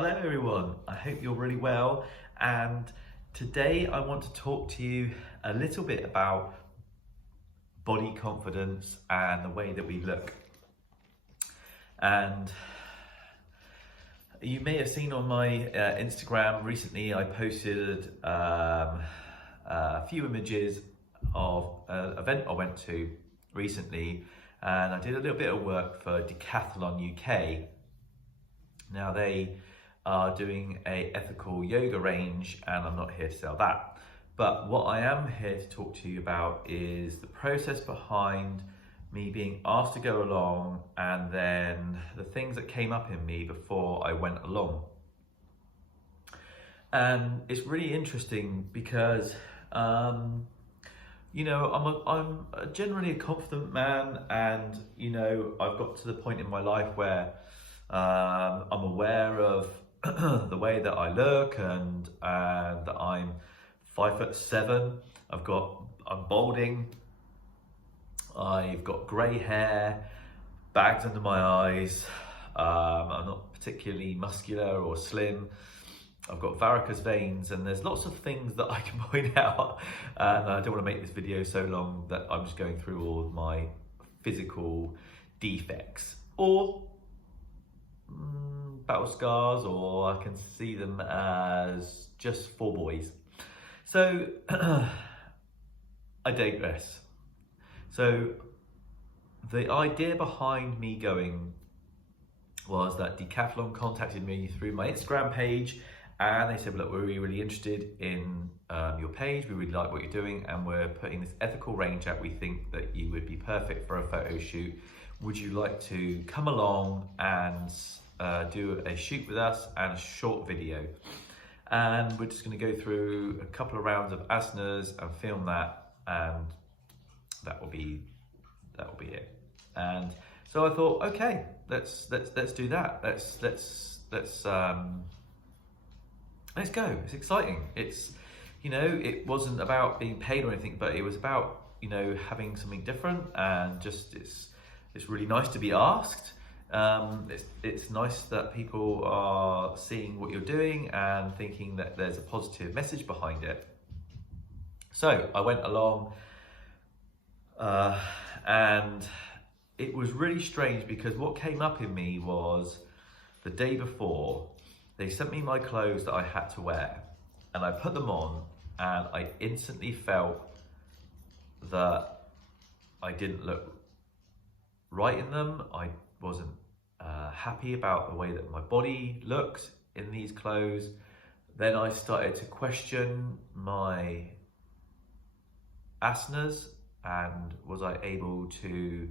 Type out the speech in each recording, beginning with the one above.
Hello everyone, I hope you're really well, and today I want to talk to you a little bit about body confidence and the way that we look. And you may have seen on my Instagram recently I posted a few images of an event I went to recently, and I did a little bit of work for Decathlon UK. Now they are doing a ethical yoga range, and I'm not here to sell that. But what I am here to talk to you about is the process behind me being asked to go along, and then the things that came up in me before I went along. And it's really interesting because you know, I'm generally a confident man, and you know, I've got to the point in my life where I'm aware of the way that I look, and that I'm 5'7". I'm balding. I've got grey hair, bags under my eyes. I'm not particularly muscular or slim. I've got varicose veins, and there's lots of things that I can point out. And I don't want to make this video so long that I'm just going through all of my physical defects, or battle scars, or I can see them as just for boys. So I digress. So the idea behind me going was that Decathlon contacted me through my Instagram page, and they said, look, we're really interested in your page, we really like what you're doing, and we're putting this ethical range out. We think that you would be perfect for a photo shoot. Would you like to come along and do a shoot with us and a short video? And we're just going to go through a couple of rounds of asanas and film that, and that will be it. And so I thought, okay, let's do that. Let's go. It's exciting. It's, you know, it wasn't about being paid or anything, but it was about, you know, having something different, and just it's really nice to be asked. It's nice that people are seeing what you're doing and thinking that there's a positive message behind it. So I went along, and it was really strange because what came up in me was the day before they sent me my clothes that I had to wear, and I put them on, and I instantly felt that I didn't look right in them. I wasn't happy about the way that my body looked in these clothes. Then I started to question my asanas, and was I able to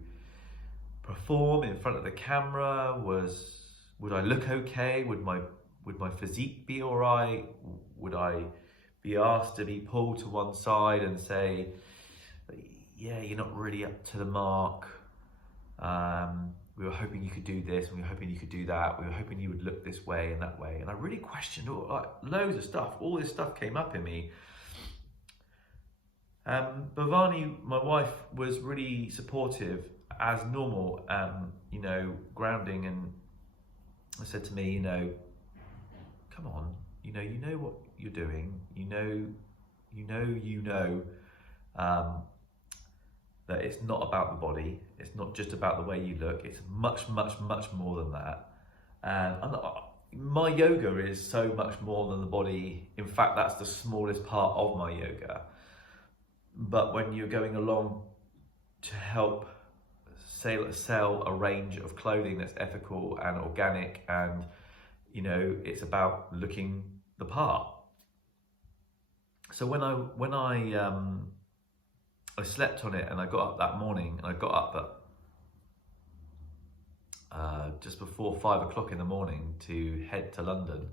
perform in front of the camera? Would I look okay? Would my physique be all right? Would I be asked to be pulled to one side and say, yeah, you're not really up to the mark. We were hoping you could do this, and we were hoping you could do that. We were hoping you would look this way and that way. And I really questioned loads of stuff. All this stuff came up in me. Bhavani, my wife, was really supportive as normal, you know, grounding, and said to me, you know, come on, you know what you're doing. You know that it's not about the body. It's not just about the way you look. It's much, much, much more than that. And my yoga is so much more than the body. In fact, that's the smallest part of my yoga. But when you're going along to help sell a range of clothing that's ethical and organic, and you know, it's about looking the part. So when I slept on it, and I got up that morning, and I got up at just before 5 o'clock in the morning to head to London.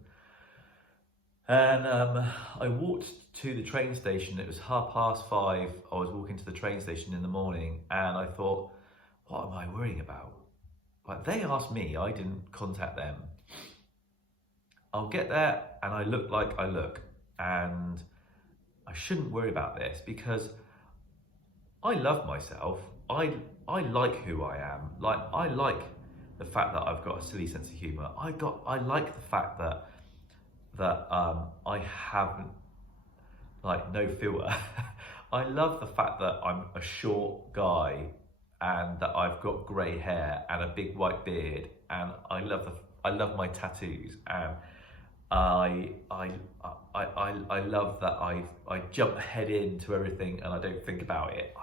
And I walked to the train station. It was 5:30. I was walking to the train station in the morning, and I thought, what am I worrying about? Like, they asked me, I didn't contact them. I'll get there and I look like I look, and I shouldn't worry about this because I love myself. I like who I am. Like, I like the fact that I've got a silly sense of humour. I like the fact that I haven't, like, no filter. I love the fact that I'm a short guy and that I've got grey hair and a big white beard, and I love my tattoos, and I love that I jump head into everything and I don't think about it.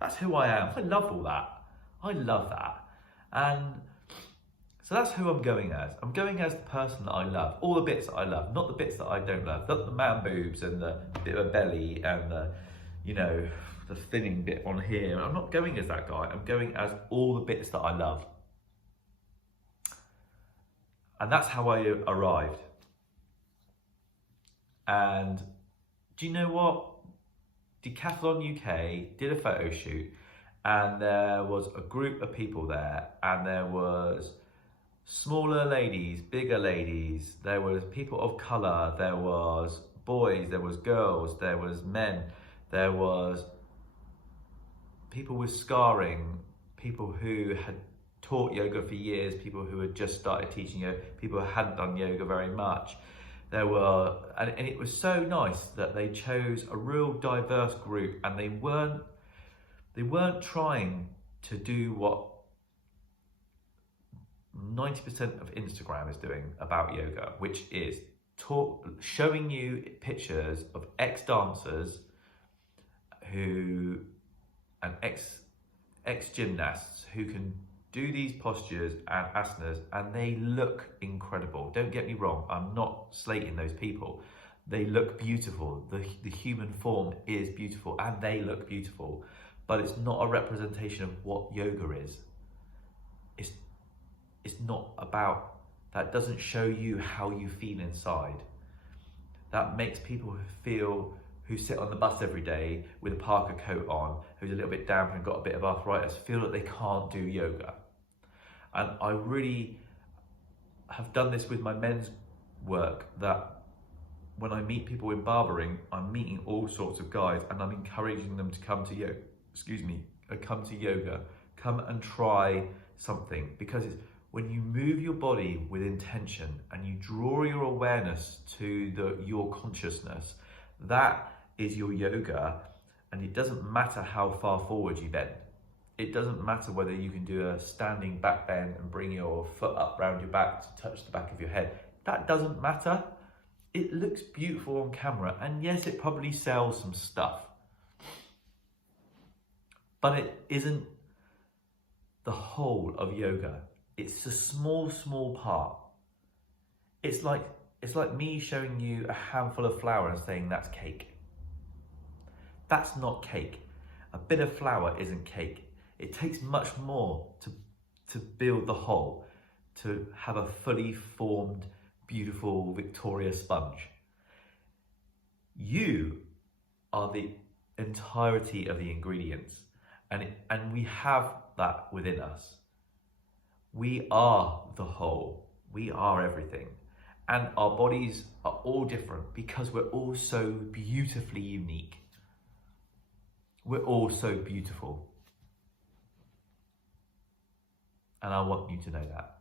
That's who I am. I love all that. I love that. And so that's who I'm going as. I'm going as the person that I love. All the bits that I love, not the bits that I don't love. Not the man boobs and the bit of a belly and the, you know, the thinning bit on here. I'm not going as that guy. I'm going as all the bits that I love. And that's how I arrived. And do you know what? Decathlon UK did a photo shoot, and there was a group of people there, and there was smaller ladies, bigger ladies, there was people of colour, there was boys, there was girls, there was men, there was people with scarring, people who had taught yoga for years, people who had just started teaching yoga, people who hadn't done yoga very much. There were, and it was so nice that they chose a real diverse group, and they weren't trying to do what 90% of Instagram is doing about yoga, which is showing you pictures of ex-dancers and ex-gymnasts who can do these postures and asanas, and they look incredible. Don't get me wrong, I'm not slating those people. They look beautiful. The human form is beautiful and they look beautiful, but it's not a representation of what yoga is. It's not about, that doesn't show you how you feel inside. That makes people who sit on the bus every day with a parka coat on, who's a little bit damp and got a bit of arthritis, feel that they can't do yoga. And I really have done this with my men's work, that when I meet people in barbering, I'm meeting all sorts of guys, and I'm encouraging them to come to yoga, come and try something, because it's when you move your body with intention and you draw your awareness to your consciousness, that is your yoga. And it doesn't matter how far forward you bend. It doesn't matter whether you can do a standing back bend and bring your foot up round your back to touch the back of your head. That doesn't matter. It looks beautiful on camera, and yes, it probably sells some stuff, but it isn't the whole of yoga. It's a small part. It's like me showing you a handful of flour and saying that's cake. That's not cake. A bit of flour isn't cake. It takes much more to build the whole, to have a fully formed, beautiful, victorious sponge. You are the entirety of the ingredients, and we have that within us. We are the whole. We are everything. And our bodies are all different because we're all so beautifully unique. We're all so beautiful. And I want you to know that.